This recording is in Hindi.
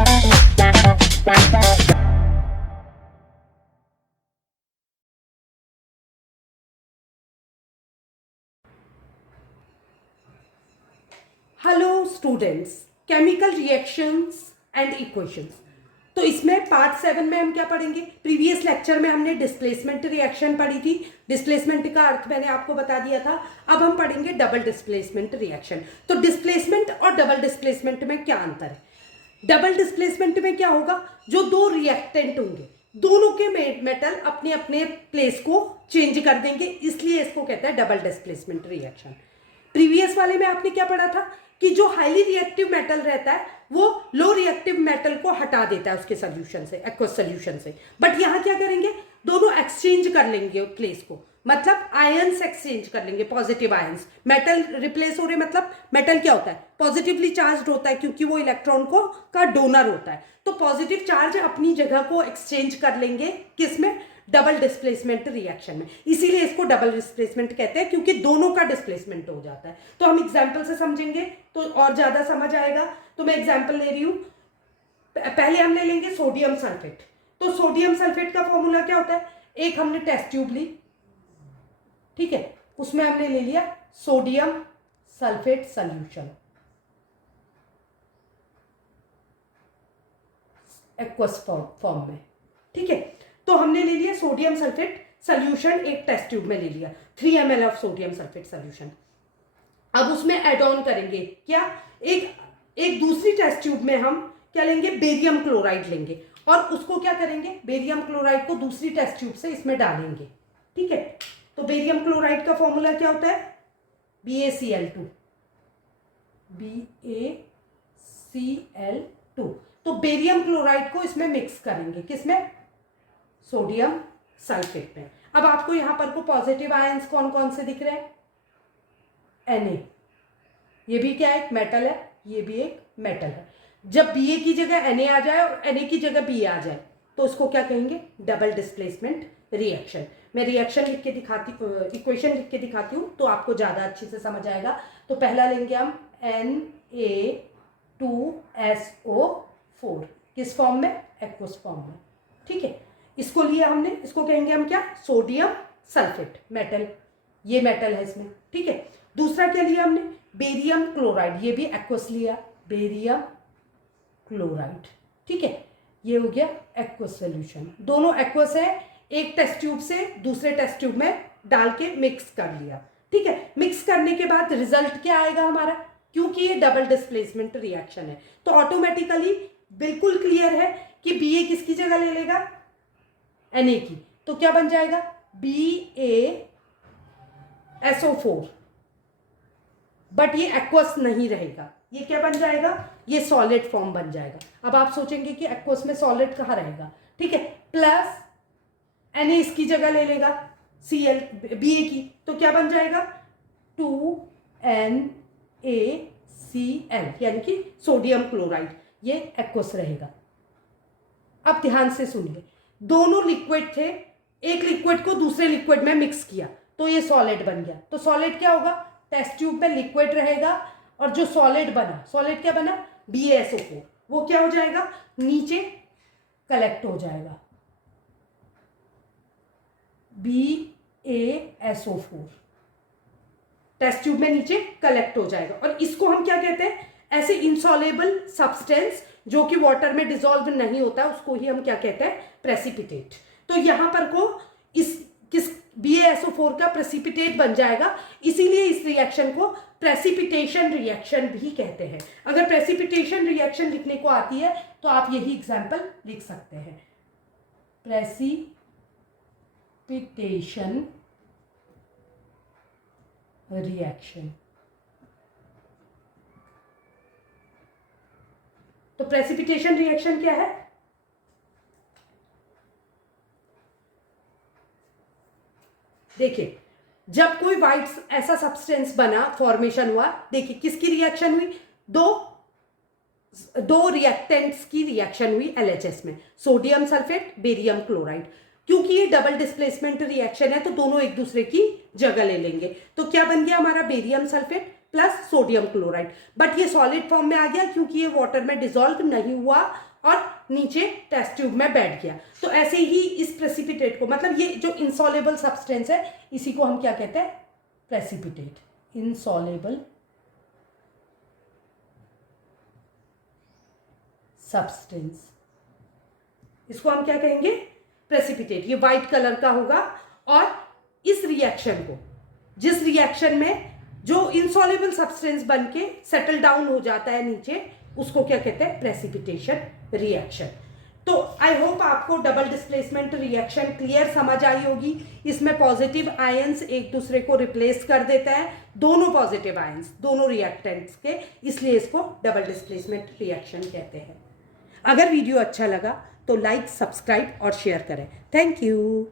Hello students, chemical reactions and equations. तो इसमें पार्ट 7 में हम क्या पढ़ेंगे? प्रीवियस लेक्चर में हमने डिस्प्लेसमेंट रिएक्शन पढ़ी थी। डिस्प्लेसमेंट का अर्थ मैंने आपको बता दिया था। अब हम पढ़ेंगे डबल डिस्प्लेसमेंट रिएक्शन। तो डिस्प्लेसमेंट और डबल डिस्प्लेसमेंट में क्या अंतर है? डबल डिस्प्लेसमेंट में क्या होगा? जो दो रिएक्टेंट होंगे, दोनों के मेटल अपने अपने प्लेस को चेंज कर देंगे, इसलिए इसको कहते हैं डबल डिस्प्लेसमेंट रिएक्शन। प्रीवियस वाले में आपने क्या पढ़ा था कि जो हाईली रिएक्टिव मेटल रहता है वो लो रिएक्टिव मेटल को हटा देता है उसके सोल्यूशन से, एक्वस सोल्यूशन से। बट यहां क्या करेंगे? दोनों एक्सचेंज कर लेंगे प्लेस को, मतलब आयंस एक्सचेंज कर लेंगे, पॉजिटिव आयंस। मेटल रिप्लेस हो रहे, मतलब मेटल क्या होता है? पॉजिटिवली चार्ज होता है, क्योंकि वो इलेक्ट्रॉन को का डोनर होता है। तो पॉजिटिव चार्ज अपनी जगह को एक्सचेंज कर लेंगे, किसमें? डबल डिस्प्लेसमेंट रिएक्शन में। इसीलिए इसको डबल डिस्प्लेसमेंट कहते हैं, क्योंकि दोनों का डिस्प्लेसमेंट हो जाता है। तो हम एग्जांपल से समझेंगे तो और ज्यादा समझ आएगा। तो मैं एग्जांपल ले रही हूं। पहले हम ले लेंगे सोडियम सल्फेट। तो सोडियम सल्फेट का फॉर्मूला क्या होता है? एक हमने टेस्ट ट्यूब ली, ठीक है, उसमें हमने ले लिया sodium sulphate solution aqueous form में, ठीक है। तो हमने ले लिया सोडियम सल्फेट सॉल्यूशन, एक टेस्ट ट्यूब में ले लिया 3 ml of sodium sulphate solution. अब उसमें एड ऑन करेंगे क्या? एक दूसरी टेस्ट ट्यूब में हम क्या लेंगे? बेरियम क्लोराइड लेंगे, और उसको क्या करेंगे? बेरियम क्लोराइड को दूसरी टेस्ट ट्यूब से इसमें डालेंगे, ठीक है। तो बेरियम क्लोराइड का फॉर्मूला क्या होता है? BaCl2। BaCl2। तो बेरियम क्लोराइड को इसमें मिक्स करेंगे, किसमें? सोडियम सल्फेट में। अब आपको यहां पर को पॉजिटिव आयंस कौन कौन से दिख रहे हैं? Na, ये भी क्या है? एक मेटल है, ये भी एक मेटल है। जब Ba की जगह Na आ जाए और Na की जगह Ba आ जाए तो इसको क्या कहेंगे? Double displacement reaction. मैं रिएक्शन लिख के दिखाती, इक्वेशन लिख के दिखाती हूं तो आपको ज्यादा अच्छे से समझ आएगा। तो पहला लेंगे हम Na2SO4, किस फॉर्म में? एक्वस फॉर्म में, ठीक है। इसको लिया हमने, इसको कहेंगे हम क्या? सोडियम सल्फेट मेटल, ये मेटल है इसमें, ठीक है। दूसरा क्या लिया हमने? बेरियम क्लोराइड, ये भी एक्वस लिया, बेरियम क्लोराइड, ठीक है। ये हो गया एक्वस सॉल्यूशन। दोनों एक्वस है, एक टेस्ट ट्यूब से दूसरे टेस्ट ट्यूब में डाल के मिक्स कर लिया, ठीक है। मिक्स करने के बाद रिजल्ट क्या आएगा हमारा? क्योंकि ये डबल डिस्प्लेसमेंट रिएक्शन है तो ऑटोमेटिकली बिल्कुल क्लियर है कि Ba किसकी जगह ले लेगा? Na की। तो क्या बन जाएगा? BaSO4। बट ये एक्वस नहीं रहेगा, ये क्या बन जाएगा? ये सॉलिड फॉर्म बन जाएगा। अब आप सोचेंगे कि एक्वस में सॉलिड कहाँ रहेगा, ठीक है। प्लस Na इसकी जगह ले लेगा Cl Ba की, तो क्या बन जाएगा? 2NaCl, यानी कि सोडियम क्लोराइड, ये एक्वस रहेगा। अब ध्यान से सुनिए, दोनों लिक्विड थे, एक लिक्विड को दूसरे लिक्विड में मिक्स किया तो ये सॉलिड बन गया। तो सॉलिड क्या होगा? टेस्ट ट्यूब में लिक्विड रहेगा और जो सॉलिड बना, सॉलिड क्या बना? BaSO4, वो क्या हो जाएगा? नीचे कलेक्ट हो जाएगा, BaSO4 टेस्ट ट्यूब में नीचे कलेक्ट हो जाएगा। और इसको हम क्या कहते हैं? ऐसे इनसॉल्युबल सब्सटेंस जो कि वाटर में डिसॉल्व नहीं होता, उसको ही हम क्या कहते हैं? प्रेसिपिटेट। तो यहां पर को इस किस BaSO4 का प्रेसिपिटेट बन जाएगा, इसीलिए इस रिएक्शन को प्रेसिपिटेशन रिएक्शन भी कहते हैं। अगर प्रेसिपिटेशन रिएक्शन लिखने को आती है तो आप यही एग्जांपल लिख सकते हैं, प्रेसिपिटेशन रिएक्शन। तो प्रेसिपिटेशन रिएक्शन क्या है? देखिए, जब कोई व्हाइट ऐसा सब्सटेंस बना, फॉर्मेशन हुआ, देखिए किसकी रिएक्शन हुई? दो रिएक्टेंट्स की रिएक्शन हुई LHS में, सोडियम सल्फेट, बेरियम क्लोराइड। क्योंकि ये डबल डिस्प्लेसमेंट रिएक्शन है तो दोनों एक दूसरे की जगह ले लेंगे। तो क्या बन गया हमारा? Barium sulphate plus sodium chloride, but ये सॉलिड फॉर्म में आ गया क्योंकि ये वाटर में डिसॉल्व नहीं हुआ और नीचे टेस्ट ट्यूब में बैठ गया। तो ऐसे ही इस प्रेसिपिटेट को, मतलब ये जो इंसॉल्युबल सब्सटेंस है इसी को हम क्या कहते हैं, प्रेसिपिटेट, इंसॉल्युबल सब्सटेंस, इसको हम क्या कहेंगे, प्रेसिपिटेट। ये व्हाइट कलर का होगा और इस रिएक्शन को, जिस रिएक्शन में जो इंसॉल्युबल सब्सटेंस बन के सेटल डाउन हो जाता है नीचे, उसको क्या कहते हैं, प्रेसिपिटेशन रिएक्शन। तो आई होप आपको डबल डिस्प्लेसमेंट रिएक्शन क्लियर समझ आई होगी। इसमें पॉजिटिव आयंस एक दूसरे को रिप्लेस कर देता है, दोनों पॉजिटिव आयंस दोनों रिएक्टेंट्स के, इसलिए इसको डबल डिस्प्लेसमेंट रिएक्शन कहते हैं। अगर वीडियो अच्छा लगा तो लाइक, सब्सक्राइब और शेयर करें। Thank you.